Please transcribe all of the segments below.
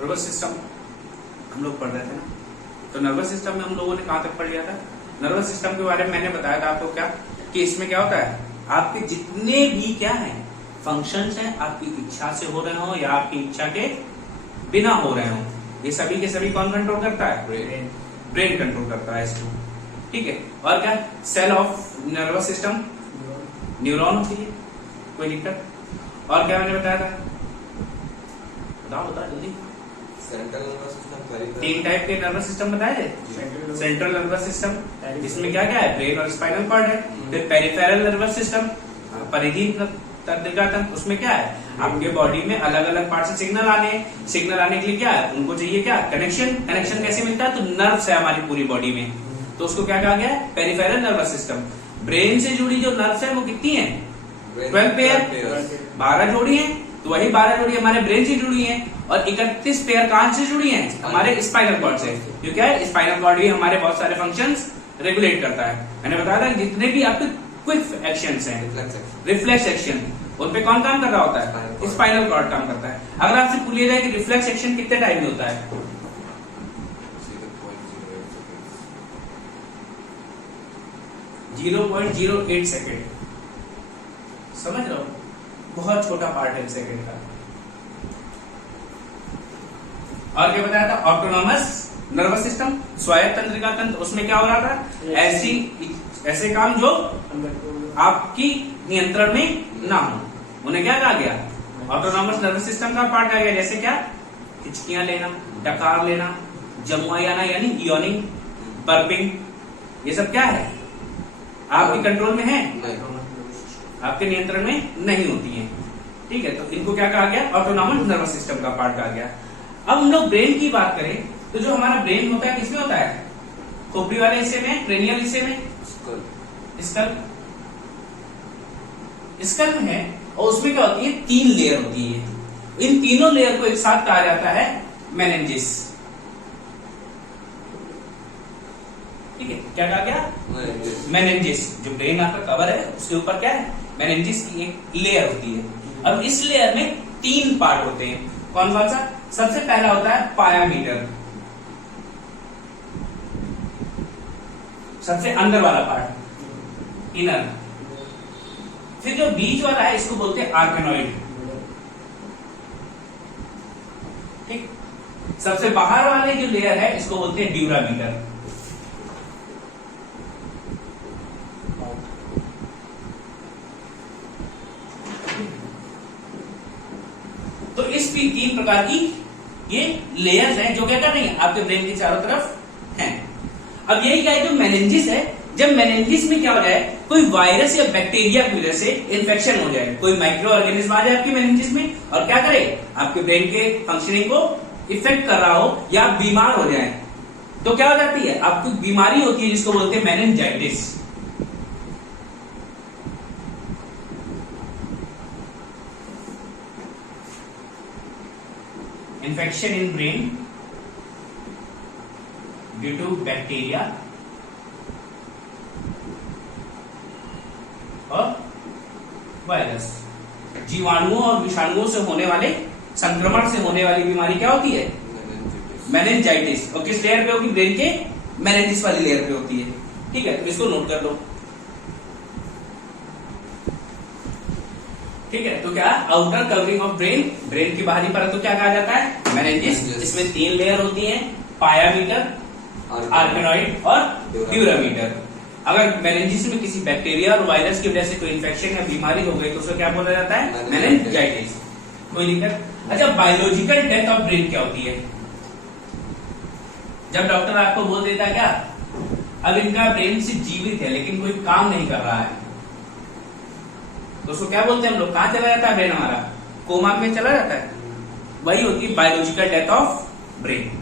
Nervous system हम लोग पढ़ रहे थे ना, तो नर्वस सिस्टम में हम लोगों ने कहां तक पढ़ लिया था? नर्वस सिस्टम के बारे में मैंने बताया था आपको क्या, कि इसमें क्या होता है, आपके जितने भी क्या है फंक्शंस हैं, आपकी इच्छा से हो रहे हो या आपकी इच्छा के बिना हो रहे हो, ये सभी के सभी कौन कंट्रोल करता है? ब्रेन कंट्रोल करता है इसको। ठीक है, और क्या cell of nervous system neuron होती है, कोई दिक्कत? और क्या मैंने बताया था, बताओ जल्दी। सेंट्रल नर्वस सिस्टम, 3 टाइप के नर्वस सिस्टम बताए थे। सेंट्रल नर्वस सिस्टम, इसमें क्या क्या है, ब्रेन और स्पाइनल कॉर्ड है। फिर पेरिफेरल नर्वस सिस्टम, परिधि तंत्रिका तंत्र, उसमें क्या है, आपके बॉडी में अलग अलग पार्ट से सिग्नल आने के लिए क्या है, उनको चाहिए क्या, कनेक्शन कैसे मिलता है, तो नर्व्स है हमारी पूरी बॉडी में, तो उसको क्या कहा गया है, पेरिफेरल नर्वस सिस्टम। ब्रेन से जुड़ी जो नर्व्स है वो कितनी है, 12 पेयर, 12 जोड़ी है, तो वही 12 जोड़ी हमारे ब्रेन से जुड़ी है, और 31 पेयर कहां से जुड़ी है, हमारे स्पाइनल कॉर्ड से। जो क्या है, स्पाइनल कॉर्ड भी हमारे बहुत सारे फंक्शंस रेगुलेट करता है। मैंने बताया था जितने भी आपके क्विक एक्शंस हैं, रिफ्लेक्स एक्शन, उन पे कौन काम कर रहा होता है, स्पाइनल कॉर्ड काम करता है। अगर आपसे पूछा जाए कि रिफ्लेक्स एक्शन कितने टाइम में होता है, 0.08 सेकेंड, समझ रहे हो, बहुत छोटा पार्ट है सेकेंड का। और क्या बताया था, ऑटोनॉमस नर्वस सिस्टम, स्वायत्त तंत्रिका तंत्र, उसमें क्या हो रहा था, ऐसे काम जो आपकी नियंत्रण में ना हो, उन्हें क्या कहा गया, ऑटोनॉमस नर्वस सिस्टम का पार्ट आ गया। जैसे क्या, हिचकियां लेना, डकार लेना, जमुआयाना यानी यॉनिंग, बर्पिंग, ये सब क्या है, आपके कंट्रोल में है, आपके नियंत्रण में नहीं होती है। ठीक है, तो इनको क्या कहा गया, ऑटोनॉमस नर्वस सिस्टम का पार्ट कहा गया। अब हम लोग ब्रेन की बात करें तो जो हमारा ब्रेन होता है किसमें होता है, खोपड़ी वाले हिस्से में, क्रेनियल हिस्से में, स्कल में है, और उसमें क्या होती है, 3 लेयर होती है। इन तीनों लेयर को एक साथ कहा जाता है मेनिंजिस। ठीक है, क्या कहा गया, मेनिंजिस। जो ब्रेन आपका कवर है उसके ऊपर क्या है, मेनिंजिस की एक लेयर होती है। अब इस लेयर में 3 पार्ट होते हैं, कौन कौन सा, सबसे पहला होता है पायामीटर, सबसे अंदर वाला पार्ट, इनर। फिर जो बीच वाला है इसको बोलते हैं आर्केनॉइड। ठीक, सबसे बाहर वाले जो लेयर है इसको बोलते हैं ड्यूरामीटर। तो इस 3 प्रकार की ये लेयर्स हैं जो क्या कर रही है, आपके ब्रेन के चारों तरफ हैं। अब यही क्या है, जो मेनिंजिस है, जब मेनिंजिस में क्या हो जाए, कोई वायरस या बैक्टीरिया की वजह से इन्फेक्शन हो जाए, कोई माइक्रो ऑर्गेनिज्म आ जाए आपकी मेनिंजिस में और क्या करे, आपके ब्रेन के फंक्शनिंग को इफेक्ट कर रहा हो या आप बीमार हो जाए, तो क्या हो जाती है, आपको बीमारी होती है जिसको बोलते हैं meningitis. Infection in brain due to bacteria और वायरस, जीवाणुओं और विषाणुओं से होने वाले संक्रमण से होने वाली बीमारी क्या होती है, मेनिंजाइटिस। और किस लेयर पे होगी, ब्रेन के मेनिंजिस वाली लेयर पे होती है। ठीक है, तो इसको नोट कर लो। ठीक है, तो क्या, outer covering of brain, brain की बाहरी परत को क्या कहा जाता है, मेनिंजिस। इसमें 3 लेयर होती हैं, पायामीटर, आर्केनॉइड और ड्यूरामीटर। अगर मेनिंजिस में किसी बैक्टीरिया और वायरस की वजह से कोई इन्फेक्शन या बीमारी हो गई तो उसे क्या बोला जाता है, मेनिंजाइटिस। कोई दिक्कत? अच्छा, बायोलॉजिकल डेथ ऑफ ब्रेन क्या होती है, जब डॉक्टर आपको बोल देता है क्या, अब इनका ब्रेन सिर्फ जीवित है लेकिन कोई काम नहीं कर रहा है, तो उसको क्या बोलते हैं हम लोग, कहां चला जाता है ब्रेन हमारा, कोमा में चला जाता है, वही होती है biological death of brain.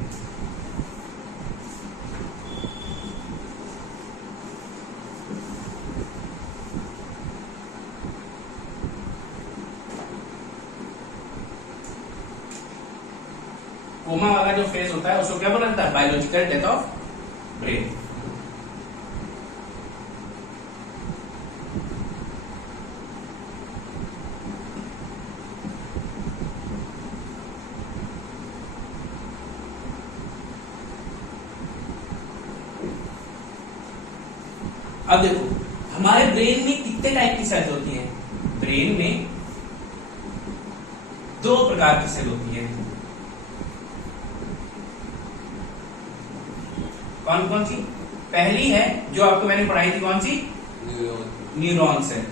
Coma वाला जो फेज होता है उसको क्या बोला जाता है, बायोलॉजिकल डेथ ऑफ ब्रेन। अब देखो हमारे ब्रेन में कितने टाइप की सेल्स होती हैं? ब्रेन में 2 प्रकार की सेल होती है। कौन कौन सी? पहली है जो आपको मैंने पढ़ाई थी, कौन सी? Neuron cell.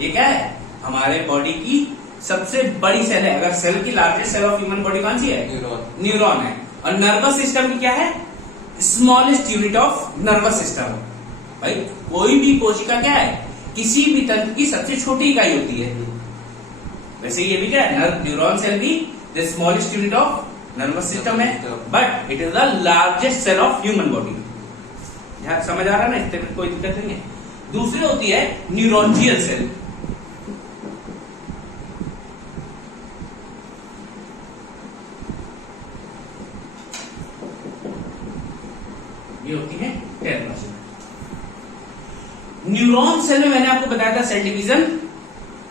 ये क्या है? हमारे बॉडी की सबसे बड़ी सेल है। अगर सेल की largest cell of human body कौन सी है? न्यूरॉन है। और नर्वस सिस्टम की क्या है? Smallest unit of nervous system. भाई कोई भी कोशिका क्या है? किसी भी तंत्र की सबसे छोटी इकाई होती है। वैसे ये भी क्या है? न्यूरॉन सेल भी the smallest unit of nervous system है, but it is the largest cell of human body. यहां समझ आ रहा है ना? इसमें कोई दिक्कत नहीं है। दूसरी होती है न्यूरोंजियल सेल। ये होती है 10%। न्यूरॉन सेल में मैंने आपको बताया था सेल डिवीजन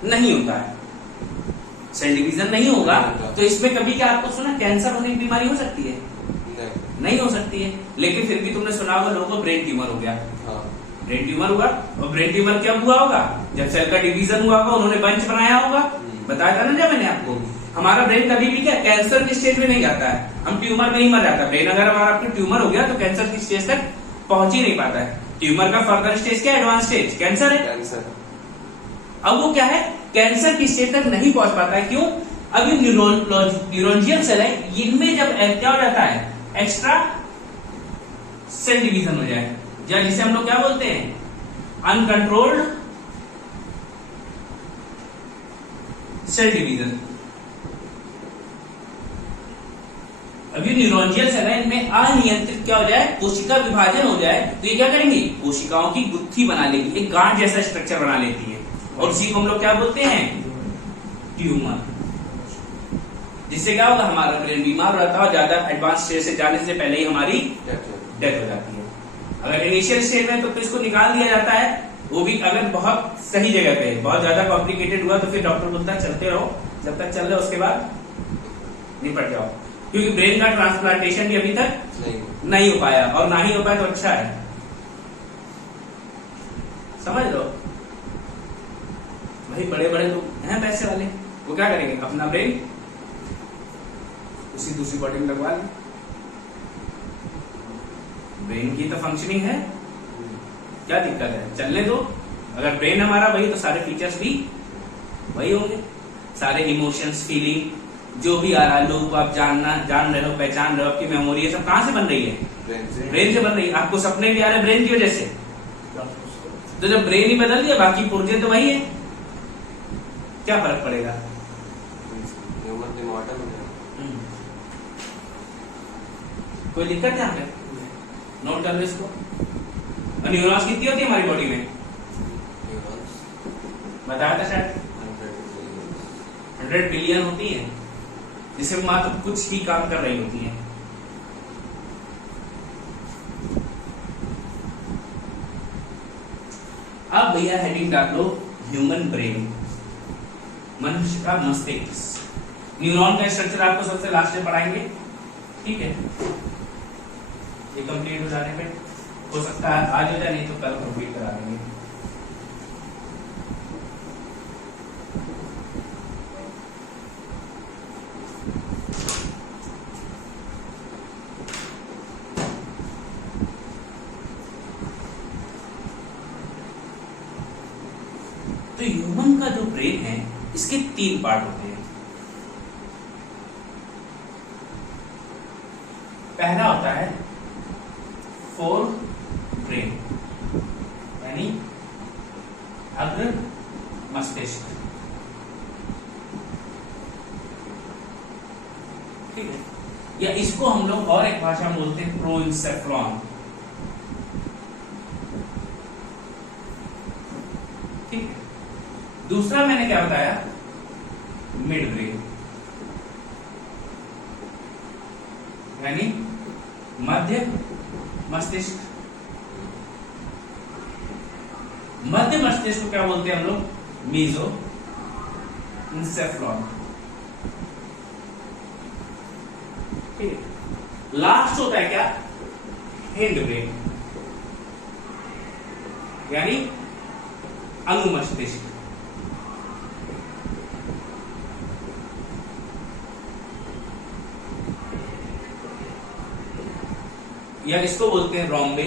नहीं होता है। सेल डिवीजन नहीं होगा तो इसमें कभी क्या आपको सुना कैंसर होने की बीमारी हो सकती है? नहीं हो सकती है। लेकिन फिर भी तुमने सुना होगा लोगों को ब्रेन ट्यूमर हो गया। ब्रेन ट्यूमर हुआ। और ब्रेन ट्यूमर कब हुआ होगा? जब सेल का डिवीजन हुआ होगा, उन्होंने बंच बनाया होगा। बताया था ना जब मैंने आपको। हमारा ब्रेन कभी भी क्या कैंसर की स्टेज में नहीं जाता है, हम ट्यूमर में ही मर जाता है। ब्रेन अगर हमारा आपको ट्यूमर हो गया तो कैंसर की स्टेज तक पहुंच ही नहीं पाता है। ट्यूमर का फर्दर स्टेज क्या है? एडवांस स्टेज कैंसर है। अब वो क्या है? कैंसर की स्टेज तक नहीं पहुंच पाता है। क्यों? अब ये न्यूरोंजियल सेल है, इनमें जब क्या हो जाता है? एक्स्ट्रा सेल डिवीजन हो जाए, या जिसे हम लोग क्या बोलते हैं? Uncontrolled cell division. अब ये न्यूरोंजियल सेल है, इनमें अनियंत्रित क्या हो जाए? कोशिका विभाजन हो जाए तो ये क्या करेंगी? कोशिकाओं की गुत्थी बना लेगी, एक गांठ जैसा स्ट्रक्चर बना लेती है। और उसी को हम लोग क्या बोलते हैं? ट्यूमर। जिससे क्या होगा? हमारा ब्रेन बीमार रहता है और ज्यादा एडवांस स्टेज से जाने से पहले ही हमारी डेथ हो जाती है। अगर इनिशियल स्टेज में तो इसको निकाल दिया जाता है, वो भी अगर बहुत सही जगह पे, बहुत ज्यादा कॉम्प्लिकेटेड हुआ तो फिर डॉक्टर बोलता है चलते रहो, जब तक चल रहे हो उसके बाद निपट जाओ। क्योंकि ब्रेन का ट्रांसप्लांटेशन भी अभी तक नहीं हो पाया, और ना ही हो पाया तो अच्छा है। समझ लो भाई, बड़े बड़े लोग हैं पैसे वाले, वो क्या करेंगे? अपना ब्रेन उसी दूसरी बॉडी में लगवा लें। ब्रेन की तो फंक्शनिंग है, क्या दिक्कत है? चलने दो। अगर ब्रेन हमारा वही तो सारे फीचर्स भी वही होंगे। सारे इमोशंस, फीलिंग जो भी आ रहा है, लोगों को आप जान रहे हो, पहचान रहे हो, आपकी मेमोरी ये सब कहां से बन रही है? ब्रेन से बन रही है। आपको सपने भी आ रहे हैं ब्रेन की वजह से। तो जब ब्रेन ही बदल दिया, बाकी पुर्जे तो वही है, क्या फर्क पड़ेगा? कोई दिक्कत है? यहाँ नोट कर लो इसको। और न्यूरॉन्स कितनी होती है हमारी बॉडी में? बताया था शायद 100 बिलियन होती है, जिसमें मात्र कुछ ही काम कर रही होती है। अब भैया हेडिंग डाल लो ह्यूमन ब्रेन, मनुष्य का मस्तिष्क। न्यूरॉन का स्ट्रक्चर आपको सबसे लास्ट में पढ़ाएंगे, ठीक है? ये कंप्लीट हो जाने पे हो सकता है आज हो जाए, नहीं तो कल कंप्लीट करा देंगे। तो ह्यूमन का जो ब्रेन है, इसके 3 पार्ट होते हैं। पहला होता है फोर ब्रेन, यानी अग्र मस्तिष्क, ठीक है? या इसको हम लोग और एक भाषा में बोलते हैं प्रोइंसेफ्लॉन, ठीक है? दूसरा मैंने क्या बताया? मिड ब्रेन, यानी मध्य मस्तिष्क। मध्य मस्तिष्क को क्या बोलते हैं हम लोग? मीजो इंसेफ्लॉन, ठीक है? लास्ट होता है क्या? हिंड ब्रेन, यानी अनुमस्तिष्क। या इसको बोलते हैं रोम्बे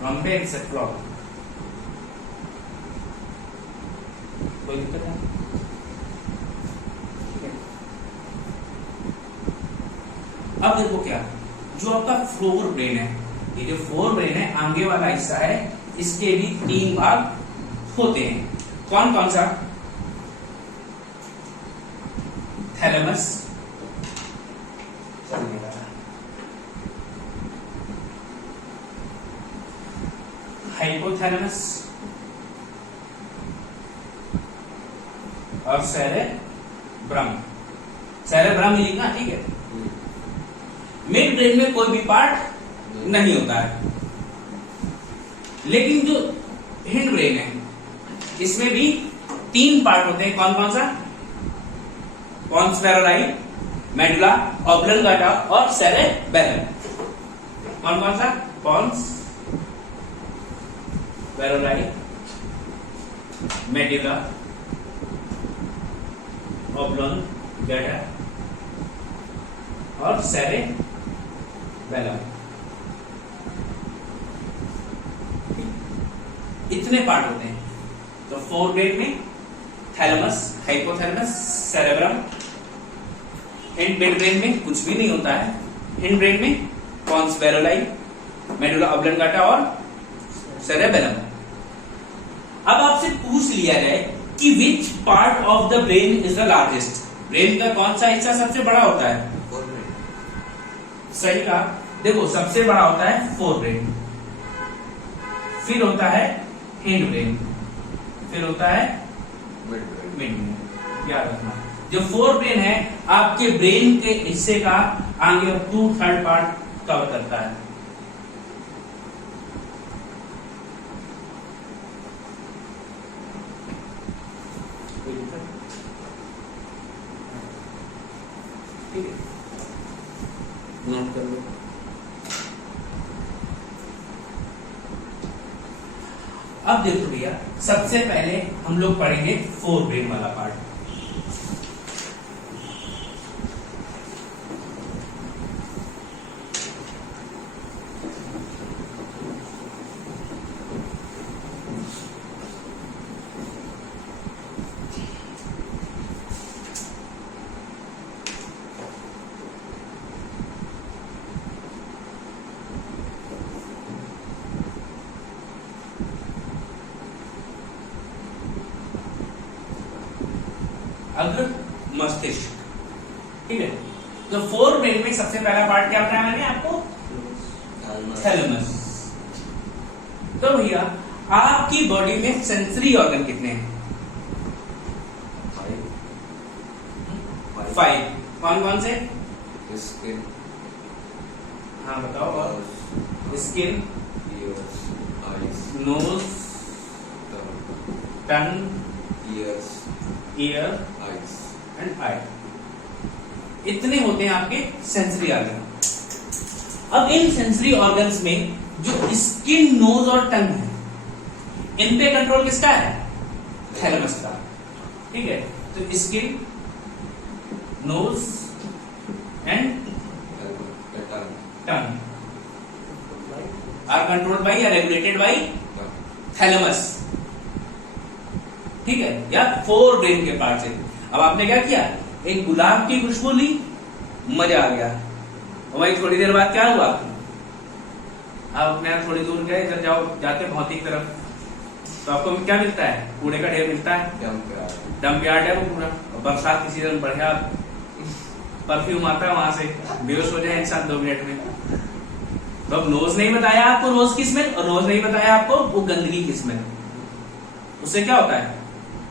रोम्बेनसेफ्लॉन। कोई दिक्कत है? अब देखो क्या, जो आपका फोर ब्रेन है, ये जो फोर ब्रेन है आगे वाला हिस्सा है, इसके भी 3 भाग होते हैं। कौन कौन सा? थैलेमस, हाइपोथैलेमस और सेरेब्रम। सेरेब्रम ही लिखना, ठीक है। मिड ब्रेन में कोई भी पार्ट नहीं होता है, लेकिन जो हिंड ब्रेन है इसमें भी 3 पार्ट होते हैं। कौन कौन सा? पॉन्स वेरोलाई, मेडुला ऑब्लंगाटा और सेरेबेलम। कौन कौन सा? पॉन्स वेरोलाई, मेडुला ऑब्लंगाटा और सेरेबेलम। इतने पार्ट होते हैं। तो फोर ब्रेन में thalamus, hypothalamus, cerebrum. Hind mid brain में कुछ भी नहीं होता है। हिंड ब्रेन में पॉन्स वेरोलाई, मेडुला ऑब्लंगाटा और सेरेबेलम। अब आपसे पूछ लिया जाए कि which part of the brain is the largest. Brain का कौन सा हिस्सा सबसे बड़ा होता है? सही कहा। देखो सबसे बड़ा होता है फोर ब्रेन, फिर होता है हिंड ब्रेन, फिर होता है मिड ब्रेन। याद रखना, जो फोर ब्रेन है आपके ब्रेन के हिस्से का आगे 2/3 पार्ट कवर करता है। ठीक है, नोट कर लो। अब देखो भैया, सबसे पहले हम लोग पढ़ेंगे फोर ब्रेन वाला पार्ट। अग्र मस्तिष्क, ठीक है। तो फोर ब्रेन में सबसे पहला पार्ट क्या बताया मैंने आपको? थैलेमस। तो भैया आपकी बॉडी में सेंसरी ऑर्गन कितने हैं? 5। कौन कौन से? स्किन, हाँ बताओ। और skin, eyes, nose, tongue, ear eyes and eye. इतने होते हैं आपके सेंसरी ऑर्गन। अब इन सेंसरी ऑर्गन्स में जो स्किन, नोज और टंग है, इन पे कंट्रोल किसका है? थैलेमस का, ठीक है। तो skin, nose and tongue are controlled by या रेगुलेटेड बाय थैलेमस, ठीक है। या फोर ब्रेन के पार्ट से। अब आपने क्या किया? एक गुलाब की खुशबू ली, मजा आ गया, और वही थोड़ी देर बाद क्या हुआ? आप अपने आप थोड़ी दूर गए, इधर जाओ, जाते भौतिक तरफ, तो आपको क्या मिलता है? कूड़े का ढेर मिलता है, डंप यार्ड है वो पूरा। बरसात की सीजन बढ़िया परफ्यूम आता है वहां से, बेहोश हो जाए इंसान 2 मिनट में। तो अब नोज नहीं बताया आपको रोज की स्मेल, और नोज नहीं बताया आपको वो गंदगी की स्मेल। उससे क्या होता है?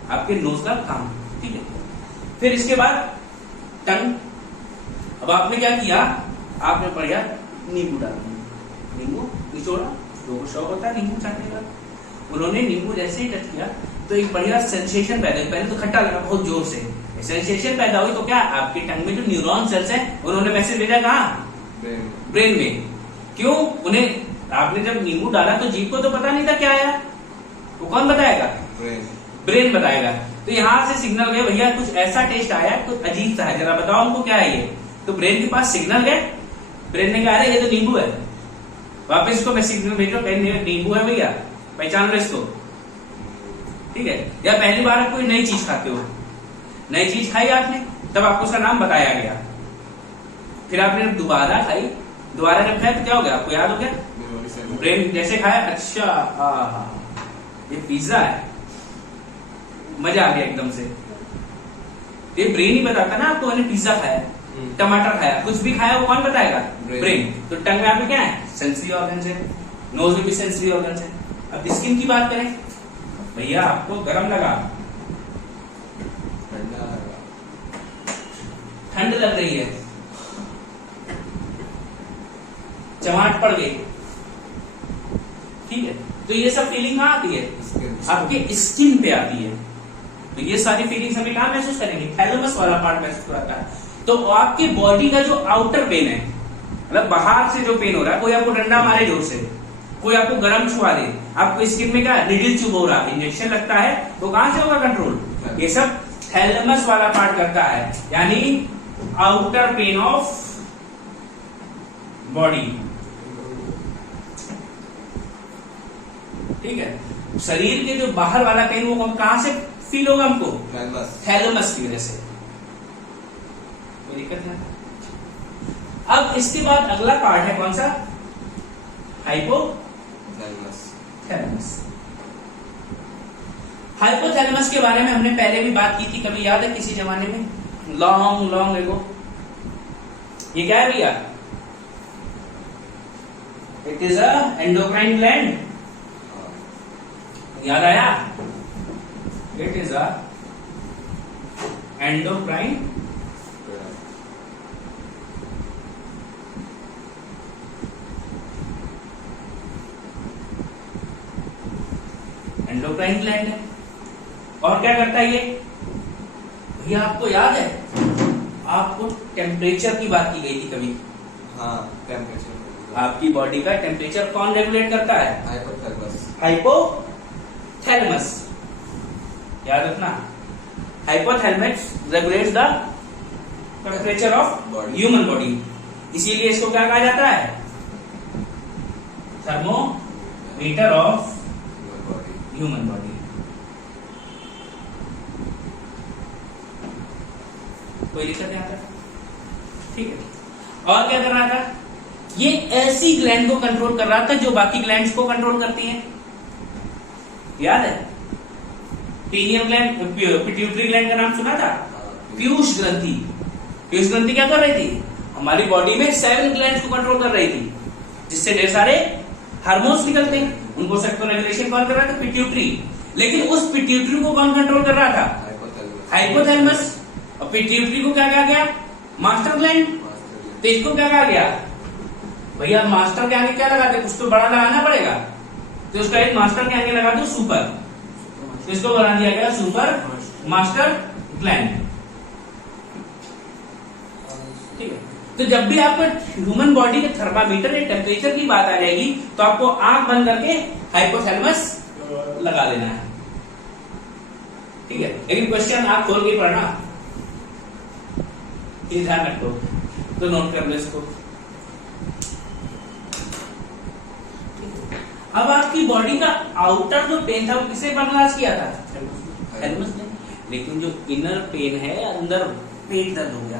आपके नोज का काम, ठीक है। फिर इसके बाद टंग। अब आपने क्या किया? आपने बढ़िया नींबू डाल दिया, नींबू निचोड़ा, लोगों को शौक होता है नींबू चाटने का। उन्होंने नींबू जैसे ही टच किया तो एक बढ़िया सेंसेशन, पहले तो खट्टा लगा बहुत जोर से, सेंसेशन पैदा हुई तो क्या आपके टंग में जो न्यूरॉन सेल्स हैं उन्होंने मैसेज भेजा कहाँ? ब्रेन में। क्यों? उन्हें आपने जब नींबू डाला तो जीभ को तो पता नहीं था क्या आया, वो कौन बताएगा? ब्रेन बताएगा। तो यहाँ से सिग्नल गए भैया कुछ ऐसा टेस्ट आया, कुछ अजीब सा है, जरा बताओ हमको क्या है ये। तो ब्रेन के पास सिग्नल गए, ब्रेन ने कहा अरे ये तो नींबू है, वापस इसको मैं सिग्नल भेजो नींबू है भैया, पहचान लो इसको, ठीक है। या पहली बार आप कोई नई चीज खाते हो, नई चीज खाई आपने, तब आपको उसका नाम बताया गया, फिर आपने दोबारा खाई, दोबारा जब खाया तो क्या हो गया आपको याद हो गया? ब्रेन जैसे खाया, अच्छा ये पिज्जा है, मजा आ गया एकदम से। ये ब्रेन ही बताता ना आपको, मैंने पिज्जा खाया, टमाटर खाया, कुछ भी खाया, वो कौन बताएगा? ब्रेन। तो टंग में आपके क्या है? सेंसरी ऑर्गन है, नोज में भी सेंसरी ऑर्गन है। अब स्किन की बात करें, भैया आपको गर्म लगा, ठंड लग रही है, चमाट पड़ गई, ठीक है, तो ये सब फीलिंग कहाँ आती है? आपके स्किन पे आती है। तो ये सारी फीलिंग्स हमें कहाँ महसूस करेंगे? थैलेमस वाला पार्ट महसूस कराता है। तो आपकी बॉडी का जो आउटर पेन है, मतलब बाहर से जो पेन हो रहा है, कोई आपको डंडा मारे जोर से, कोई आपको गर्म छुआ दे, आपको स्किन में क्या निडल चुभ हो रहा है, इंजेक्शन लगता है, तो कहां से होगा कंट्रोल? ये सब थैलेमस वाला पार्ट करता है, यानी आउटर पेन ऑफ बॉडी, ठीक है। शरीर के जो बाहर वाला पेन वो कहां से फील होगा हमको? थैलेमस की वजह से। कोई दिक्कत है? अब इसके बाद अगला पार्ट है कौन सा? हाइपोथैलेमस। हाइपोथैलेमस के बारे में हमने पहले भी बात की थी, कभी याद है किसी जमाने में? Long ago. ये क्या है भैया? It is a endocrine gland. याद आया? It is a endocrine gland है। और क्या करता है ये भैया? आपको याद है, आपको टेम्परेचर की बात की गई थी कभी? हाँ, टेम्परेचर। आपकी बॉडी का टेम्परेचर कौन रेगुलेट करता है? हाइपोथैलेमस। याद रखना, hypothalamus regulates the temperature of human body. इसीलिए इसको क्या कहा जाता है? Thermometer of human body. कोई दिक्कत नहीं आता, ठीक है। और क्या कर रहा था? ये ऐसी ग्लैंड को कंट्रोल कर रहा था जो बाकी ग्लैंड्स को कंट्रोल करती हैं। याद है? पीनियल ग्लैंड, पिट्यूटरी ग्लैंड का नाम सुना था? पीयूष ग्रंथि। पीयूष ग्रंथि क्या कर रही थी? हमारी बॉडी में 7 ग्लैंड्स को कंट्रोल कर रही थी, जिससे ढेर सारे हार्मोन्स निकलते हैं। उनको सबको रेगुलेशन कौन कर रहा था? पिट्यूटरी। लेकिन उस पिट्यूटरी को कौन कंट्रोल कर रहा था? हाइपोथैलेमस। और पिट्यूटरी को क्या कहा गया? Master gland. तो इसको क्या कहा गया? भैया मास्टर के आगे क्या लगाते? कुछ तो बड़ा लगाना पड़ेगा, तो उसका एक मास्टर के आगे लगा दो सुपर, तो इसको बना दिया गया सुपर मास्टर ग्लैंड, ठीक है। तो जब भी आपको ह्यूमन बॉडी के थर्मामीटर या टेम्परेचर की बात आ जाएगी, तो आपको आंख बंद करके हाइपोथैलेमस लगा लेना है, ठीक है। लेकिन क्वेश्चन आप खोल के पढ़ना, ये ध्यान रखो, तो नोट कर लो इसको। अब आपकी बॉडी का आउटर जो पेन था वो किसने बर्दाश्त किया था? थैलेमस ने। लेकिन जो इनर पेन है, अंदर पेट दर्द हो गया,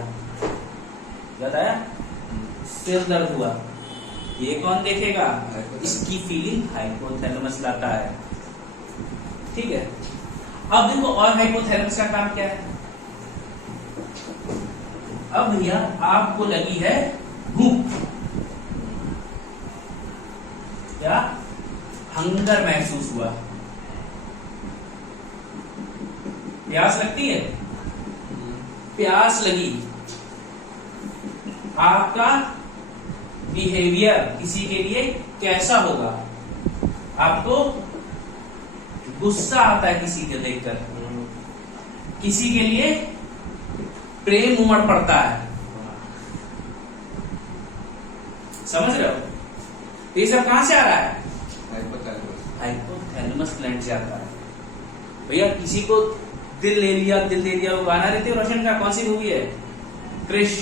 याद आया? सिर दर्द हुआ, ये कौन देखेगा? इसकी फीलिंग हाइपोथैलेमस लाता है, ठीक है। अब देखो और हाइपोथैलेमस का काम क्या है। अब भैया आपको लगी है भूख, क्या हंगर महसूस हुआ, प्यास लगती है, प्यास लगी, आपका बिहेवियर किसी के लिए कैसा होगा? आपको गुस्सा आता है किसी को देखकर, किसी के लिए प्रेम उमड़ पड़ता है। समझ रहे हो? तो ये सब कहां से आ रहा है? हाइपोथैलेमस ग्लैंड से आता है। भैया किसी को दिल ले लिया, दिल दे दिया, वो गाना रहते रोशन का, कौन सी मूवी है? क्रिश।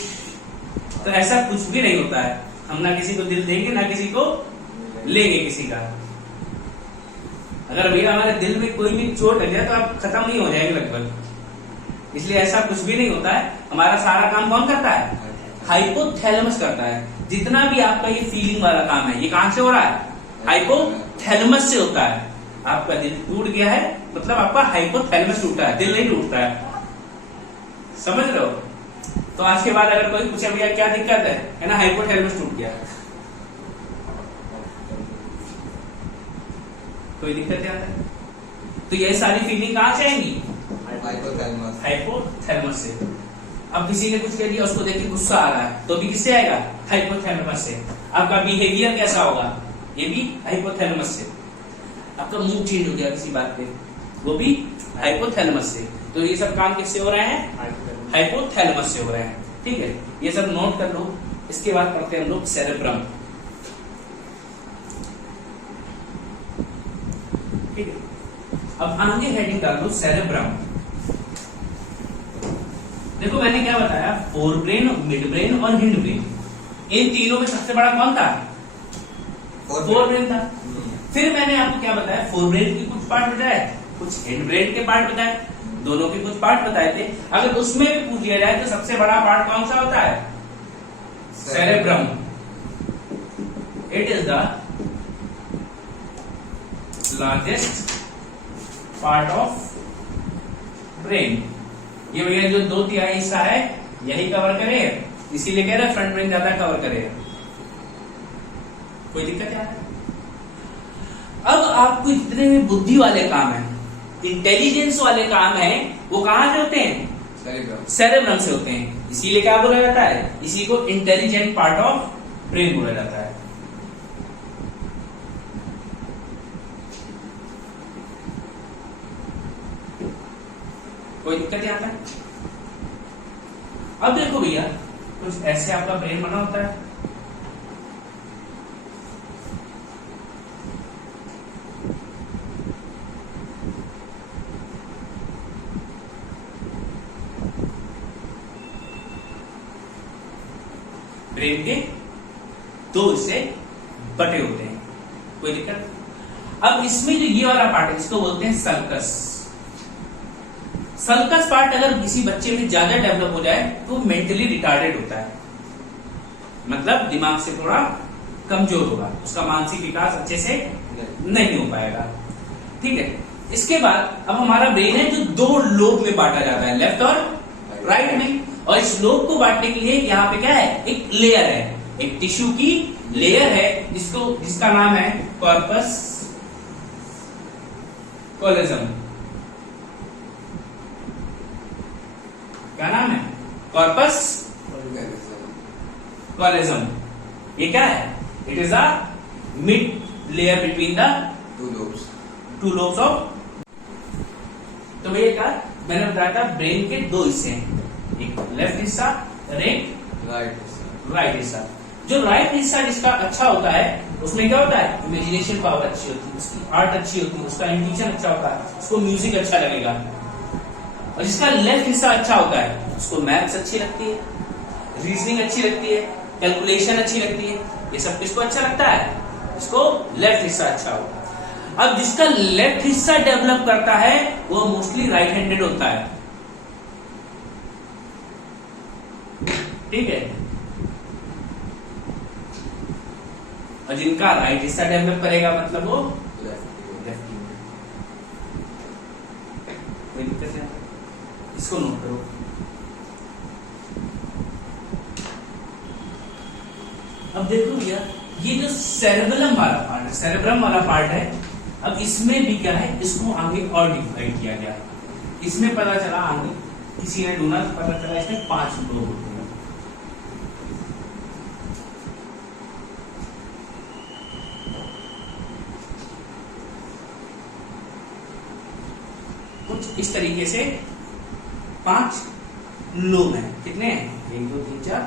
तो ऐसा कुछ भी नहीं होता है, हम ना किसी को दिल देंगे ना किसी को लेंगे किसी का। अगर भैया हमारे दिल में कोई भी चोट लग जाए तो आप खत्म नहीं हो जाएंगे लगभग। इसलिए ऐसा कुछ भी नहीं होता है। हमारा सारा काम कौन करता है? हाइपोथैलेमस करता है। जितना भी आपका ये फीलिंग वाला काम है, ये कहां से हो रहा है? हाइपोथैलेमस से होता है। आपका दिल टूट गया है मतलब आपका हाइपोथैलेमस टूटा है, दिल नहीं टूटता है। समझ रहे हो? तो आज के बाद अगर कोई पूछे भैया क्या दिक्कत है ना, हाइपोथैलेमस टूट गया, कोई दिक्कत क्या है? तो ये सारी फीलिंग कहां से आएंगी? हाइपोथैलेमस से। अब किसी ने कुछ कह दिया, उसको देख के गुस्सा आ रहा है, तो भी किससे आएगा? हाइपोथैलेमस से। आपका बिहेवियर कैसा होगा? ये भी हाइपोथैलेमस से। आपका मूड चेंज हो गया किसी बात पे, वो भी हाइपोथैलेमस से। तो ये सब काम किससे हो रहे हैं? हाइपोथैलेमस से हो रहे हैं। ठीक है, ये सब नोट कर लो। इसके बाद पढ़ते हैं हम लोग सेरेब्रम। ठीक है, अब आगे हेडिंग डाल दो सेरेब्रम। देखो मैंने क्या बताया, फोर ब्रेन, मिड ब्रेन और हिंड ब्रेन। इन तीनों में सबसे बड़ा कौन था? फोर ब्रेन था। फिर मैंने आपको क्या बताया, फोर ब्रेन के कुछ पार्ट बताए, कुछ हिंड ब्रेन के पार्ट बताए, दोनों के कुछ पार्ट बताए थे। अगर उसमें भी पूछ लिया जाए तो सबसे बड़ा पार्ट कौन सा होता है? Cerebrum. It is the largest part of brain. ये भैया जो 2/3 हिस्सा है यही कवर करेगा, इसीलिए कह रहे फ्रंट ब्रेन ज्यादा कवर करेगा। कोई दिक्कत है? अब आपको जितने भी बुद्धि वाले काम है, इंटेलिजेंस वाले काम है, वो कहां से होते हैं? सेरेब्रम से होते हैं। इसीलिए क्या बोला जाता है? इसी को इंटेलिजेंट पार्ट ऑफ ब्रेन बोला जाता है। कोई दिक्कत यहाँ पे? अब देखो भैया, कुछ ऐसे आपका ब्रेन बना होता है। ब्रेन के दो हिस्से बटे होते हैं। कोई दिक्कत? अब इसमें जो ये वाला पार्ट है, इसको बोलते हैं सल्कस। सल्कस पार्ट अगर किसी बच्चे में ज्यादा डेवलप हो जाए तो मेंटली रिटार्डेड होता है, मतलब दिमाग से थोड़ा कमजोर होगा, उसका मानसिक विकास अच्छे से नहीं हो पाएगा। ठीक है, इसके बाद अब हमारा ब्रेन है जो 2 लोब में बांटा जाता है, लेफ्ट और राइट में। और इस लोब को बांटने के लिए यहाँ पे क्या है? एक लेयर है, एक टिश्यू की लेयर है, जिसका नाम है कॉर्पस कॉलोजम। क्या नाम है? कॉर्पस कॉलोजम। ये क्या है? It is a mid layer between the two lobes of. तो भैया क्या मैंने बताया था, ब्रेन के 2 हिस्से हैं, एक लेफ्ट हिस्सा और एक राइट हिस्सा। जो राइट हिस्सा जिसका अच्छा होता है, उसमें क्या होता है? इमेजिनेशन पावर अच्छी होती है, उसकी आर्ट अच्छी होती है, उसका इंट्यूशन अच्छा होता है, उसको म्यूजिक अच्छा लगेगा। और जिसका लेफ्ट हिस्सा अच्छा होता है, उसको मैथ्स अच्छी लगती है, रीजनिंग अच्छी लगती है, कैलकुलेशन अच्छी लगती है। ये सब किसको अच्छा लगता है? इसको लेफ्ट हिस्सा अच्छा होता है। अब जिसका लेफ्ट हिस्सा डेवलप करता है वो मोस्टली राइट हैंडेड होता है। ठीक है, और जिनका राइट हिस्सा डेवलप करेगा मतलब वो लेफ्ट। कोई दिक्कत है? इसको नोट करो। अब देखो भैया, ये जो सेरेबेलम वाला पार्ट है, सेरेब्रम वाला पार्ट है, अब इसमें भी क्या है? इसको आगे और डिवाइड किया गया। इसमें पता चला, आगे किसी ने ढूंढा तो पता चला इसमें 5 लोग होते हैं। कुछ इस तरीके से 5 लोब हैं। कितने हैं? 1 2 3 4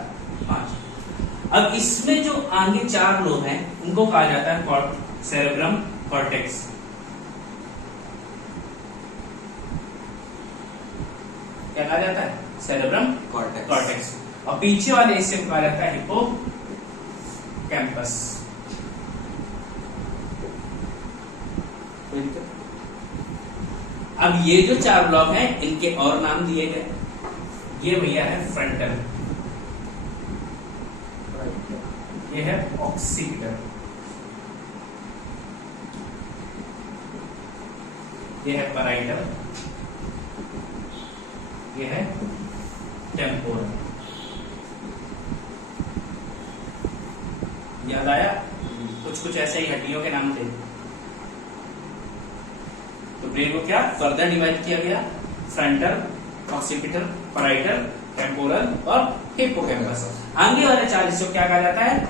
5। अब इसमें जो आगे 4 लोब हैं उनको कहा जाता है सेरेब्रम कॉर्टेक्स। क्या कहा जाता है? Cerebrum cortex. और पीछे वाले हिस्से को कहा जाता है हिप्पोकैम्पस। अब ये जो 4 ब्लॉक हैं इनके और नाम दिए गए। ये भैया है फ्रंटल, ये है ऑक्सीपिटल, ये है पैराइटल, ये है टेम्पोरल। याद आया? कुछ ऐसे ही हड्डियों के नाम थे। तो ब्रेन को क्या फर्दर डिवाइड किया गया? फ्रंटल, ऑक्सीपिटल, पैराइटल, टेम्पोरल और हिप्पोकैम्पस। आगे वाले 4 हिस्सों को क्या कहा जाता है?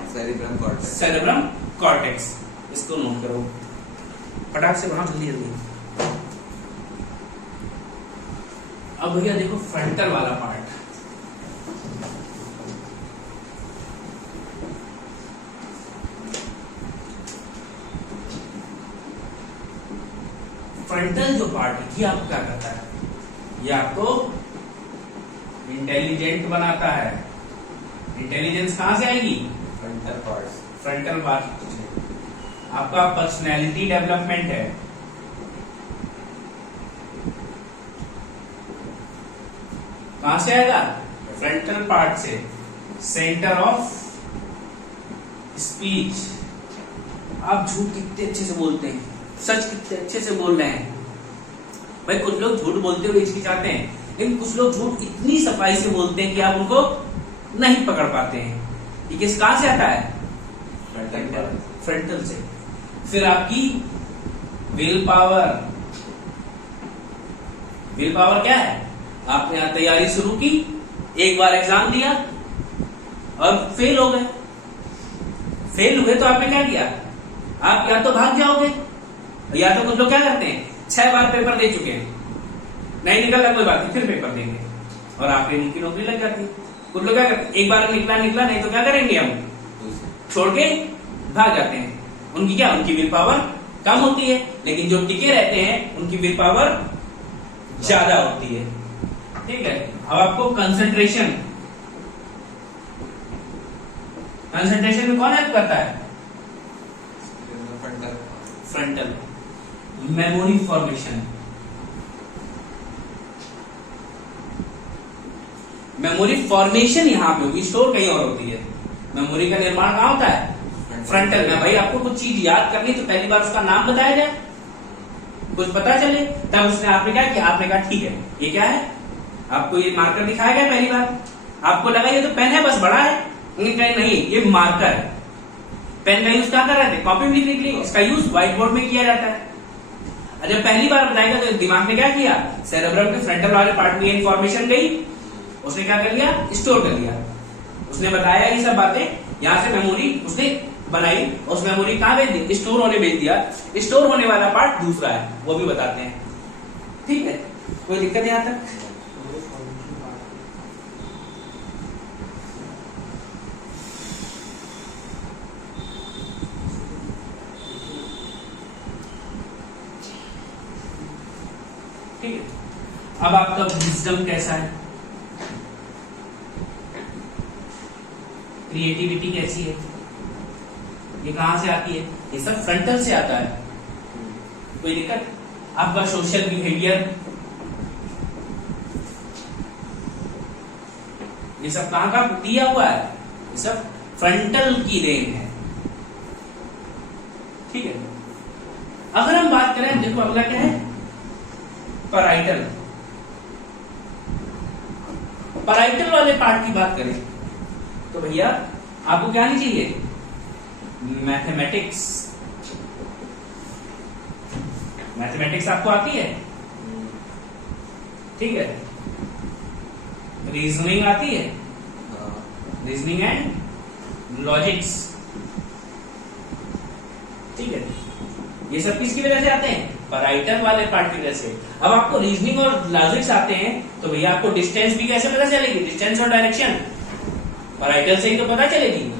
Cerebrum cortex. इसको नोट करो फटाक से, वहां जल्दी जल्दी। अब भैया देखो फ्रंटल वाला पार्ट। फ्रंटल जो पार्ट है ये आपको क्या करता है? ये आपको इंटेलिजेंट बनाता है। इंटेलिजेंस कहां से आएगी? फ्रंटल पार्ट से। आपका पर्सनैलिटी डेवलपमेंट है। कहां से आएगा? फ्रंटल पार्ट से। Centre of speech. आप झूठ कितने अच्छे से बोलते हैं, सच कितने अच्छे से बोल रहे हैं। भाई कुछ लोग झूठ बोलते हुए हिचकिचाते हैं, लेकिन कुछ लोग झूठ इतनी सफाई से बोलते हैं कि आप उनको नहीं पकड़ पाते हैं। ये किस कहां से आता है? फ्रंटल से। फिर आपकी विल पावर। विल पावर क्या है? आपने यहां तैयारी शुरू की, एक बार एग्जाम दिया और फेल हो गए। फेल हुए तो आपने क्या किया? आप या तो भाग जाओगे, या तो कुछ लोग क्या करते हैं 6 बार पेपर दे चुके हैं, नहीं निकला कोई बात नहीं, फिर पेपर देंगे और आपकी उनकी नौकरी लग जाती है। कुछ लोग क्या करते हैं, एक बार निकला नहीं तो क्या करेंगे, हम छोड़ के भाग जाते हैं। उनकी क्या? उनकी विल पावर कम होती है, लेकिन जो टिके रहते हैं उनकी विल पावर ज्यादा होती है। ठीक है। अब आपको कंसंट्रेशन में कौन हेल्प करता है? Frontal. Memory formation. Memory formation यहां पे होगी, स्टोर कहीं और होती है। मेमोरी का निर्माण कहां होता है? फ्रंटल में। भाई आपको कुछ चीज याद करनी तो पहली बार उसका नाम बताया जाए, कुछ पता चले, तब उसने आपने क्या किया? आपने कहा ठीक है ये क्या है, आपको ये मार्कर दिखाया गया पहली बार, आपको लगा ये तो पेन है बस बड़ा है, नहीं ये मार्कर है। पेन का यूज क्या कर रहे थे? कॉपी में लिखने के लिए। इसका यूज व्हाइट बोर्ड में किया जाता है। जब पहली बार बताएगा तो दिमाग ने क्या किया? सेरेब्रम के फ्रंटल वाले पार्ट में इंफॉर्मेशन गई, उसने क्या कर लिया? स्टोर कर लिया। उसने बताया ये सब बातें, यहां से मेमोरी उसने बनाई, उस मेमोरी कहां भेज दी? स्टोर होने भेज दिया। स्टोर होने वाला पार्ट दूसरा है, वो भी बताते हैं। ठीक है, कोई दिक्कत यहां तक? ठीक है। अब आपका विजडम कैसा है, क्रिएटिविटी कैसी है, ये कहां से आती है? ये सब फ्रंटल से आता है। कोई दिक्कत? आपका सोशल बिहेवियर, ये सब कहां का दिया हुआ है? ये सब फ्रंटल की देन है। ठीक है। अगर हम बात करें, देखो अगला क्या है? पैराइटल। पैराइटल वाले पार्ट की बात करें तो भैया आपको क्या नहीं चाहिए? मैथमेटिक्स। मैथमेटिक्स आपको आती है? ठीक है। रीजनिंग आती है? Reasoning and logics. ठीक है, ये सब किसकी वजह से आते हैं? पैराइटल वाले पार्ट की वजह से। अब आपको रीजनिंग और लॉजिक्स आते हैं तो भैया आपको डिस्टेंस भी कैसे पता चलेगी? डिस्टेंस और डायरेक्शन पैराइटल से ही तो पता चलेगी।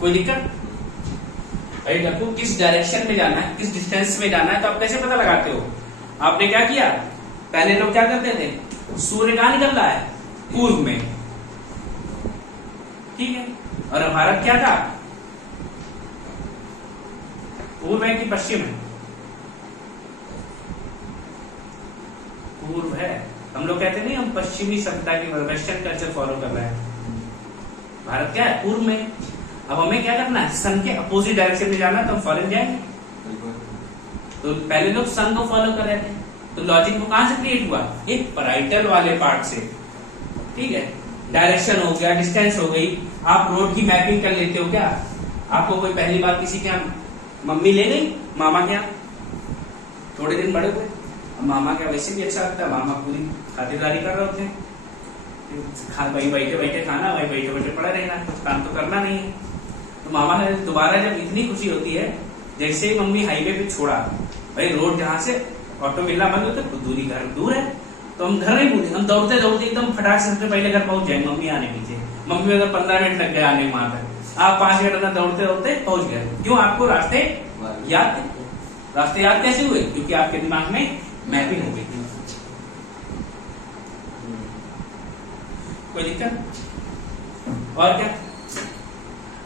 कोई दिक्कत? भाई आपको किस डायरेक्शन में जाना है, किस डिस्टेंस में जाना है, तो आप कैसे पता लगाते हो? आपने क्या किया, पहले लोग क्या करते थे, सूर्य कहां निकल रहा है? पूर्व में, ठीक है, और भारत क्या था? पूर्व है कि पश्चिम है? पूर्व है। हम लोग कहते नहीं हम पश्चिमी सभ्यता की वेस्टर्न कल्चर फॉलो कर रहे हैं। भारत क्या है? पूर्व में। अब हमें क्या करना है? सन के अपोजिट डायरेक्शन में जाना, तो हम फॉरेन जाएंगे। तो पहले लोग सन को फॉलो कर रहे थे, तो लॉजिक को कहां से क्रिएट हुआ? एक पैराइटल वाले पार्ट से, ठीक है। डायरेक्शन हो गया, डिस्टेंस हो गई। आप रोड की मैपिंग कर लेते हो क्या? आपको कोई पहली बार किसी के यहाँ मम्मी ले गई मामा के यहाँ, थोड़े दिन बड़े हुए, मामा क्या वैसे भी अच्छा लगता है, मामा पूरी खातिरदारी कर रहे होते हैं, वही बैठे बैठे खाना, वही बैठे बैठे पड़ा रहना, काम तो करना नहीं है। तो मामा ने दोबारा जब इतनी खुशी होती है, जैसे ही मम्मी हाईवे पे छोड़ा, भाई रोड जहां से ऑटो मिलना बंद होता है, दूरी घर दूर है, तो हम घर नहीं पूछे, हम दौड़ते दौड़ते एकदम फटाक से सबसे पहले घर पहुंच जाएंगे, मम्मी आने पीछे। मम्मी अगर 15 मिनट लग गए आने में वहां तक, आप 5 मिनट अंदर दौड़ते दौड़ते पहुंच गए। क्यों? आपको रास्ते याद थे। रास्ते याद कैसे हुए? क्योंकि आपके दिमाग में मैपिंग हो गई थी। कोई दिक्कत? और क्या?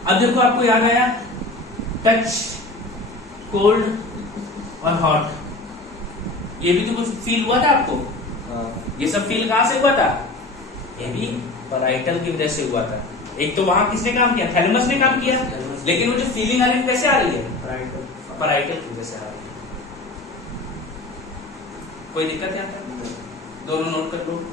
अब देखो आपको याद आया टच, कोल्ड और हॉट, ये भी तो कुछ फील हुआ था आपको? ये सब फील कहां से हुआ था? ये भी पैराइटल की वजह से हुआ था। एक तो वहां किसने काम किया? थैलेमस ने काम किया, लेकिन वो जो फीलिंग आ रही है कैसे आ रही है? पैराइटल की वजह से आ रही है। कोई दिक्कत है? दोनों नोट कर लो।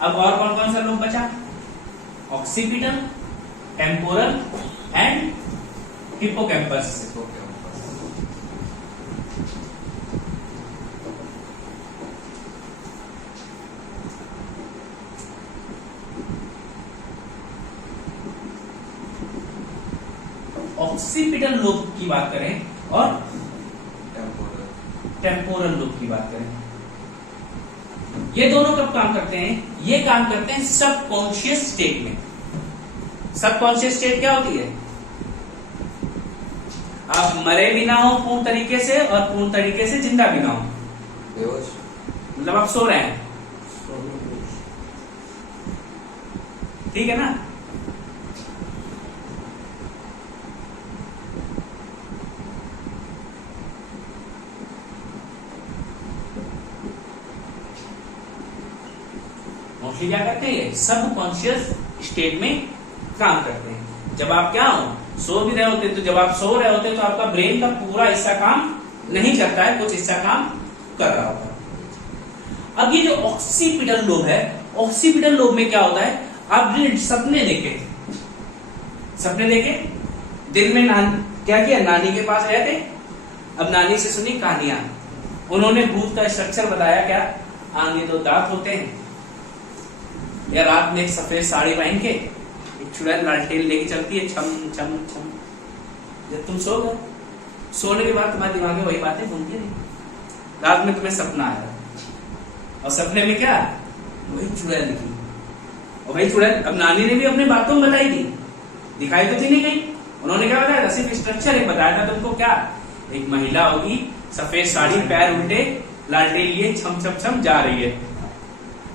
अब और कौन कौन सा लोब बचा? Occipital, temporal and hippocampus. Occipital lobe की बात करें और टेम्पोरल लोब की बात करें, ये दोनों कब काम करते हैं? ये काम करते हैं सबकॉन्शियस स्टेट में। सबकॉन्शियस स्टेट क्या होती है? आप मरे भी ना हो पूर्ण तरीके से और पूर्ण तरीके से जिंदा भी ना हो, मतलब आप सो रहे हैं, ठीक है ना? मोस्टली क्या करते हैं? सबकॉन्शियस स्टेट में काम करते हैं। जब आप क्या हो, सो भी रहे होते, तो जब आप सो रहे होते तो आपका ब्रेन का पूरा हिस्सा काम नहीं करता है, कुछ हिस्सा काम कर रहा होता है। अब ये जो ऑक्सीपिटल लोब है, ऑक्सीपिटल लोब में क्या होता है? आप सपने देखे, सपने देखे, दिन में क्या किया? नानी के पास गए थे, अब नानी से सुनी कहानियां, उन्होंने भूत का स्ट्रक्चर बताया, क्या आगे 2 दांत होते हैं, या रात में एक सफेद साड़ी पहन के एक चुड़ैल लालटेन लेके चलती है, छम छम छम। जब तुम सो गए, सोने के बाद तुम्हारे दिमाग में वही बातें घूमती रही, रात में तुम्हें सपना आया, और सपने में क्या? वही चुड़ैल दिखी, और वही चुड़ैल अब नानी ने भी अपने बातों में बताई थी, दिखाई तो थी नहीं कहीं। उन्होंने क्या बताया था? सिर्फ स्ट्रक्चर एक बताया था तुमको, क्या एक महिला होगी, सफेद साड़ी, पैर उल्टे, लालटेन लिए छम छम छम जा रही है,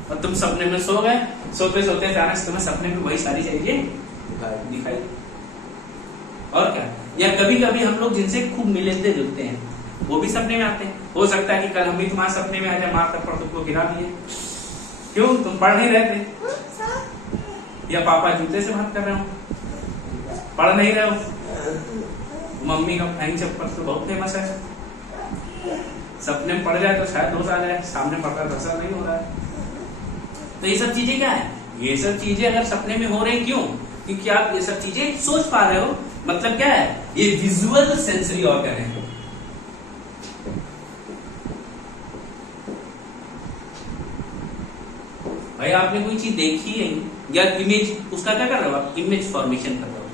और तुम सपने में सो गए। सोते सोते अचानक से तुम्हें सपने में वही सारी चीजें दिखाई। और क्या? या कभी कभी हम लोग जिनसे खूब मिलते जुलते हैं, वो भी सपने में आते हैं। हो सकता है कि कल हम भी तुम्हारे सपने में आ जाए, मार थप्पड़ तुमको गिरा दिए, क्यों? तुम पढ़ नहीं रहे थे, या पापा जूते से बात कर रहे हो, पढ़ नहीं रहे हो, मम्मी का फ्लाइंग चप्पल तो बहुत फेमस है, सपने में पड़ जाए तो शायद दोस्त आ जाए, सामने पड़ता तो असर नहीं हो रहा है। तो ये सब चीजें क्या है? ये सब चीजें अगर सपने में हो रही, क्यों? क्योंकि आप ये सब चीजें सोच पा रहे हो, मतलब क्या है? ये विजुअल सेंसरी ऑर्गन है। भाई आपने कोई चीज देखी नहीं या इमेज उसका क्या कर रहे हो आप, इमेज फॉर्मेशन कर रहे हो,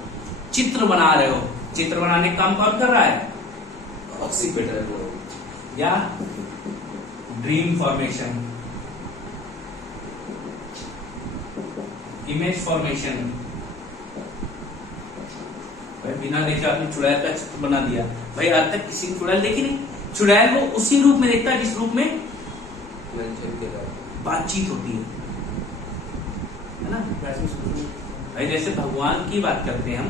चित्र बना रहे हो। चित्र बनाने का काम कौन कर रहा है, ऑक्सीपेटर या ड्रीम फॉर्मेशन, इमेज फॉर्मेशन। भाई बिना देखे आपने चुड़ैल का चित्र बना दिया, भाई आज तक किसी ने चुड़ैल देखी नहीं। चुड़ैल वो उसी रूप में देखता है जिस रूप में बातचीत होती है ना। भाई जैसे भगवान की बात करते हैं हम,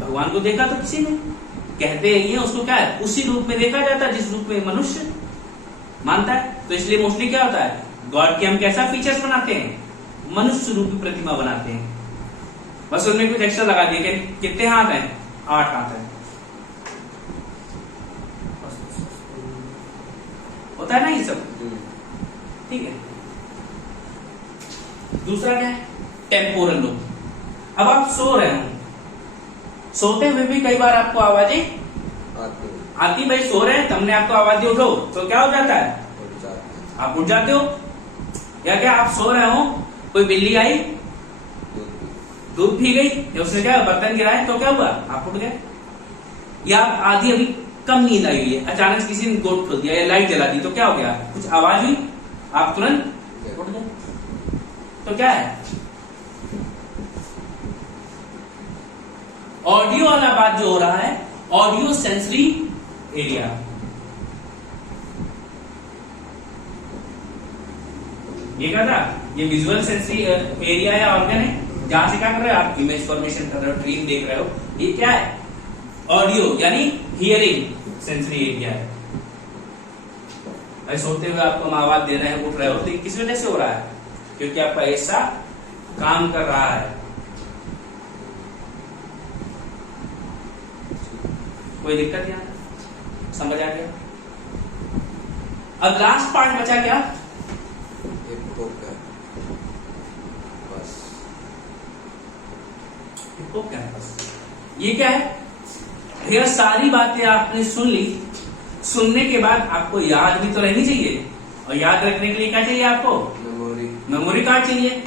भगवान को देखा तो किसी ने, कहते हैं उसको क्या है, उसी रूप में देखा जाता है जिस रूप में मनुष्य मानता है। तो इसलिए मोस्टली क्या होता है, गॉड के हम कैसा फीचर्स बनाते हैं, मनुष्य रूपी प्रतिमा बनाते हैं। बस उनमें कुछ एक्स्ट्रा लगा दिया कि कितने हाथ हैं, 8 हाथ हैं, होता है ना ये सब, ठीक है। दूसरा क्या है, टेम्पोरल लोब। अब आप सो रहे हो, सोते हुए भी कई बार आपको आवाजें आती, भाई सो रहे हैं तुमने आपको आवाज दी उठो, तो क्या हो जाता है, आप उठ जाते हो। या क्या आप सो रहे हो, कोई बिल्ली आई दूध पी गई, या उसने क्या बर्तन गिराए तो क्या हुआ, आप उठ गए। या आप आधी अभी कम नींद आई हुई है, अचानक से किसी ने गेट खोल दिया या लाइट जला दी तो क्या हो गया, कुछ आवाज हुई, आप तुरंत उठ गए। तो क्या है, ऑडियो वाला बात जो हो रहा है, ऑडियो सेंसरी एरिया। ये क्या था, ये विजुअल सेंसरी एरिया या ऑर्गन है जहां से क्या कर रहे हो आप, इमेज फॉर्मेशन कर रहे हो, ड्रीम देख रहे हो। ये क्या है, ऑडियो यानी हियरिंग सेंसरी एरिया है। भाई सोते हुए आपको हम आवाज दे रहे हैं, उठ रहे हो, तो किस वजह से हो रहा है, क्योंकि आपका ऐसा काम कर रहा है। कोई दिक्कत यहाँ, समझ आ गया। अब लास्ट पार्ट बचा क्या, ये क्या है, यह सारी बातें आपने सुन ली, सुनने के बाद आपको याद भी तो रहनी चाहिए, और याद रखने के लिए क्या चाहिए आपको, मेमोरी कार्ड चाहिए।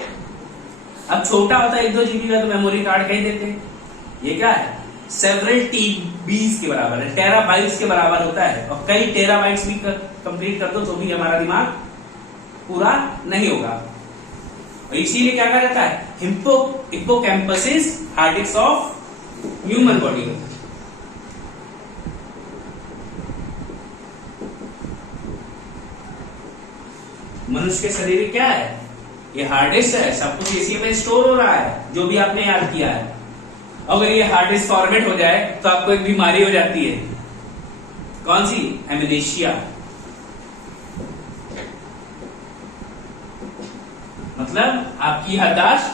अब छोटा होता है 1-2 GB का तो मेमोरी कार्ड कह देते हैं, ये क्या है, सेवरल TBs के बराबर है, टेराबाइट्स के बराबर होता है, और कई टेराबाइट्स भी कंप्लीट कर दो तो भी हमारा दिमाग पूरा नहीं होगा। और इसीलिए क्या कहा जाता है, hippocampus is hard disk of human body. मनुष्य के शरीर क्या है, ये हार्ड डिस्क है, सब कुछ इसी में स्टोर हो रहा है जो भी आपने याद किया है। अगर ये हार्ड डिस्क फॉर्मेट हो जाए तो आपको एक बीमारी हो जाती है, कौन सी, एमनेशिया, मतलब आपकी याददाश्त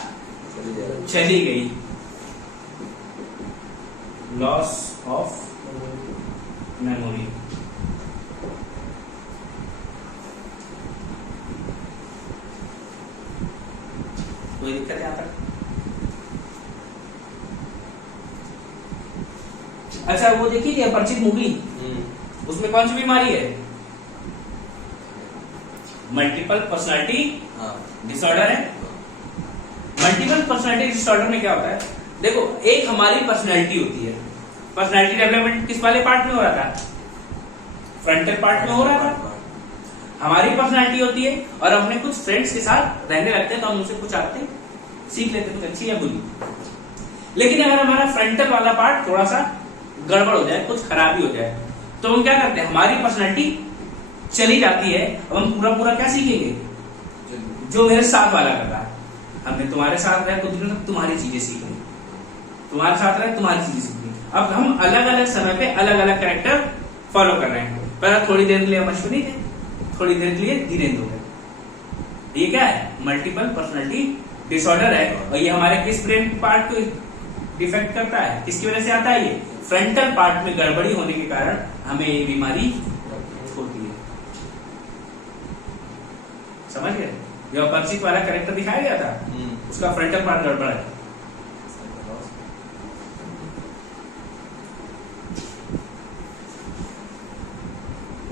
चली गई, लॉस ऑफ मेमोरी। कोई दिक्कत है यहाँ तक? अच्छा वो देखी थी अपरिचित मूवी, उसमें कौन सी बीमारी है, मल्टीपल पर्सनालिटी डिसऑर्डर है। मल्टीपल पर्सनालिटी डिसऑर्डर में क्या होता है, देखो एक हमारी पर्सनालिटी होती है, पर्सनालिटी डेवलपमेंट किस वाले पार्ट में हो रहा था, फ्रंटल पार्ट में हो रहा था। हमारी पर्सनालिटी होती है और अपने कुछ फ्रेंड्स के साथ रहने लगते हैं तो हम उनसे कुछ आते सीख लेते हैं, कुछ अच्छी या बुरी। लेकिन अगर हमारा फ्रंटल वाला पार्ट थोड़ा सा गड़बड़ हो जाए, कुछ खराबी हो जाए, तो हम क्या करते हैं, हमारी पर्सनालिटी चली जाती है। अब हम पूरा क्या सीखेंगे, जो मेरे साथ वाला कर रहा है। हमने तुम्हारे साथ रहे कुछ दिनों तक, तुम्हारी चीजें सीख ली, तुम्हारे साथ रहे तुम्हारी चीजें सीख ली। अब हम अलग अलग समय पे अलग अलग कैरेक्टर फॉलो कर रहे हैं। पहले थोड़ी देर के लिए हम अश्विनी थे, थोड़ी देर के लिए धीरेन्द्र हो गए। ये क्या है, मल्टीपल पर्सनालिटी डिसऑर्डर है। और ये हमारे किस ब्रेन पार्ट को डिफेक्ट करता है, किसकी वजह से आता है, ये फ्रंटल पार्ट में गड़बड़ी होने के कारण हमें ये बीमारी होती है। समझ गए, जो अपरिचित वाला कैरेक्टर दिखाया गया था उसका फ्रंटल पार्ट गड़बड़ है।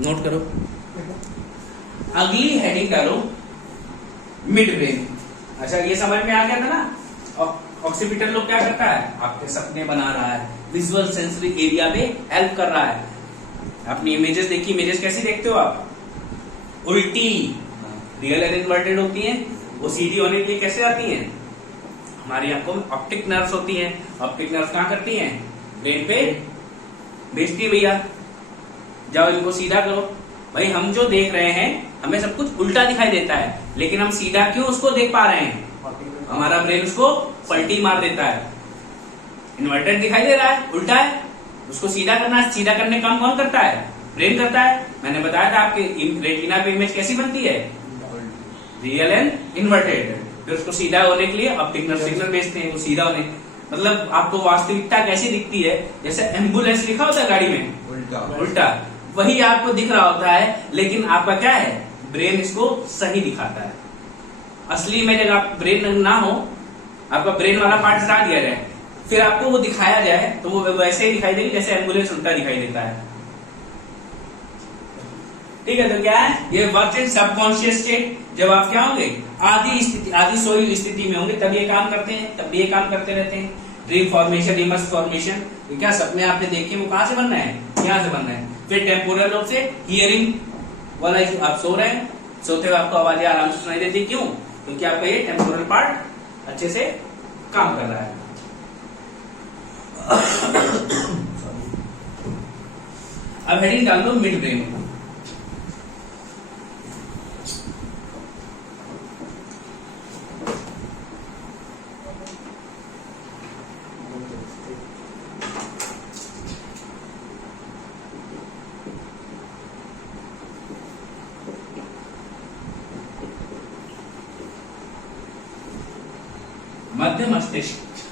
नोट करो, अगली हेडिंग डालो, मिड ब्रेन। अच्छा ये समझ में आ गया था ना। ऑक्सीपिटल लोब क्या करता है, आपके सपने बना रहा है, विजुअल सेंसरी एरिया में हेल्प कर रहा है। अपनी इमेजेस देखी, इमेजेस कैसी देखते हो आप, उल्टी, रियल एंड इन्वर्टेड होती हैं। वो सीधी होने के लिए कैसे आती हैं, हमारी आंखों में ऑप्टिक नर्व्स होती हैं। ऑप्टिक नर्व्स कहाँ करती हैं, ब्रेन पे भेजती है, भैया जाओ इनको सीधा करो। भाई हम जो देख रहे हैं हमें सब कुछ उल्टा दिखाई देता है, लेकिन हम सीधा क्यों उसको देख पा रहे हैं, हमारा ब्रेन उसको पलटी मार देता है। इन्वर्टेड दिखाई दे रहा है, उल्टा है, उसको सीधा करना है। सीधा करने का काम कौन करता है, ब्रेन करता है। मैंने बताया था आपके रेटिना पे इमेज कैसी बनती है, रियल एंड इन्वर्टेड। फिर उसको सीधा होने के लिए ऑप्टिक नर्व सिग्नल भेजते हैं, वो सीधा होने, मतलब आपको वास्तविकता कैसी दिखती है, जैसे एम्बुलेंस लिखा होता है गाड़ी में, उल्टा वही आपको दिख रहा होता है, लेकिन आपका क्या है, ब्रेन इसको सही दिखाता है। असली में जब आप ब्रेन ना हो, आपका ब्रेन वाला पार्ट हटा दिया जाए, फिर आपको वो दिखाया जाए तो वो वैसे ही दिखाई देगी जैसे एम्बुलेंस उल्टा दिखाई देता है। ठीक है, तो क्या है, ये वर्क इन सबकॉन्शियस स्टेट। जब आप क्या होंगे, आधी स्थिति, आधी सोई स्थिति में होंगे, तब ये काम करते हैं, तब ये काम करते रहते हैं। ड्रीम फॉर्मेशन, इमर्स फॉर्मेशन, क्या सपने आपने देखे वो कहां से बनना है, यहां से बनना है। फिर टेम्पोरल लोब से हियरिंग वाला, आप सो रहे हैं, सोते हुए आपको आवाजें आराम से सुनाई देती, क्यों, क्योंकि आपका ये टेम्पोरल पार्ट अच्छे से काम कर रहा है। अब हेडिंग डाल दो मिड ब्रेन। मध्य मस्तिष्क,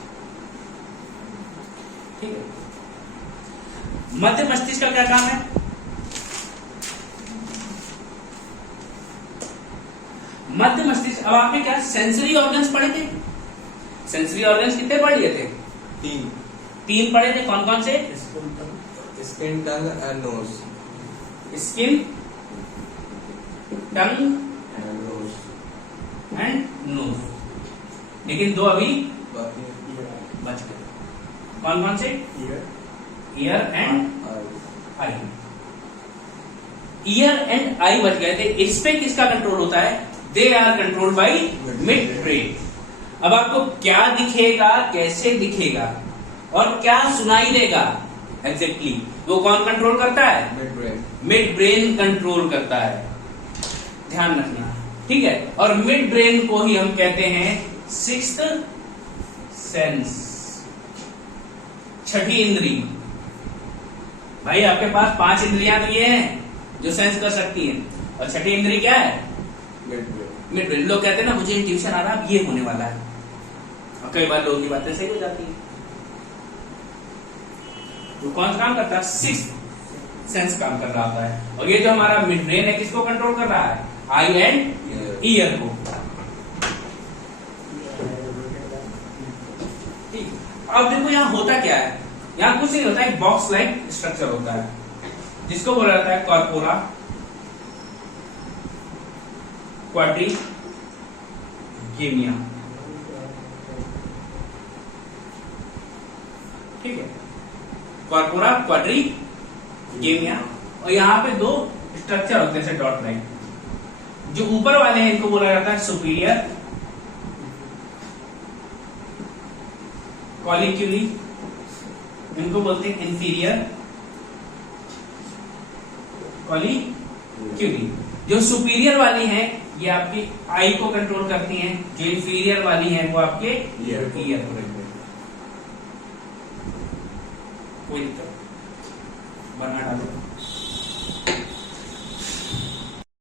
ठीक है। मध्य मस्तिष्क का क्या काम है, मध्य मस्तिष्क, अब आपने क्या सेंसरी ऑर्गन्स पढ़े थे, सेंसरी ऑर्गन्स कितने पढ़ लिए थे, तीन पढ़े थे, कौन कौन से, skin, tongue and nose, skin, tongue and nose, लेकिन दो अभी बच गए, कौन कौन से, ear and eye. Ear and eye बच गए थे, इस पे किसका कंट्रोल होता है, they are controlled by mid brain. अब आपको क्या दिखेगा, कैसे दिखेगा और क्या सुनाई देगा, एग्जैक्टली वो कौन कंट्रोल करता है, mid brain, mid brain control करता है, ध्यान रखना, ठीक है। और मिड ब्रेन को ही हम कहते हैं सिक्स्थ सेंस, छठी इंद्री। भाई आपके पास 5 इंद्रियां तो ये हैं जो सेंस कर सकती हैं, और छठी इंद्री क्या है, मिड ब्रेन। लोग कहते हैं ना मुझे इंट्यूशन आ रहा है, ये होने वाला है, और कई बार लोगों की बातें सही हो जाती है। तो कौन काम करता है, सिक्स्थ सेंस काम कर रहा होता है। और ये जो हमारा मिड ब्रेन है किसको कंट्रोल कर रहा है, आई एंड ईयर को। अब देखो यहाँ होता क्या है, यहाँ कुछ नहीं होता है, एक बॉक्स लाइक स्ट्रक्चर होता है जिसको बोला जाता है कॉर्पोरा क्वाड्रिगेमिया, ठीक है, कॉर्पोरा क्वाड्रिगेमिया। और यहाँ पे दो स्ट्रक्चर होते हैं डॉट लाइन, जो ऊपर वाले हैं इनको बोला जाता है सुपीरियर कॉलिक्यूली, इनको बोलते हैं इंफीरियर कॉलिक्यूली। जो सुपीरियर वाली हैं ये आपकी आई को कंट्रोल करती हैं, जो इंफीरियर वाली हैं वो आपके ईयर को कंट्रोल। कोई दिक्कत बना डालो।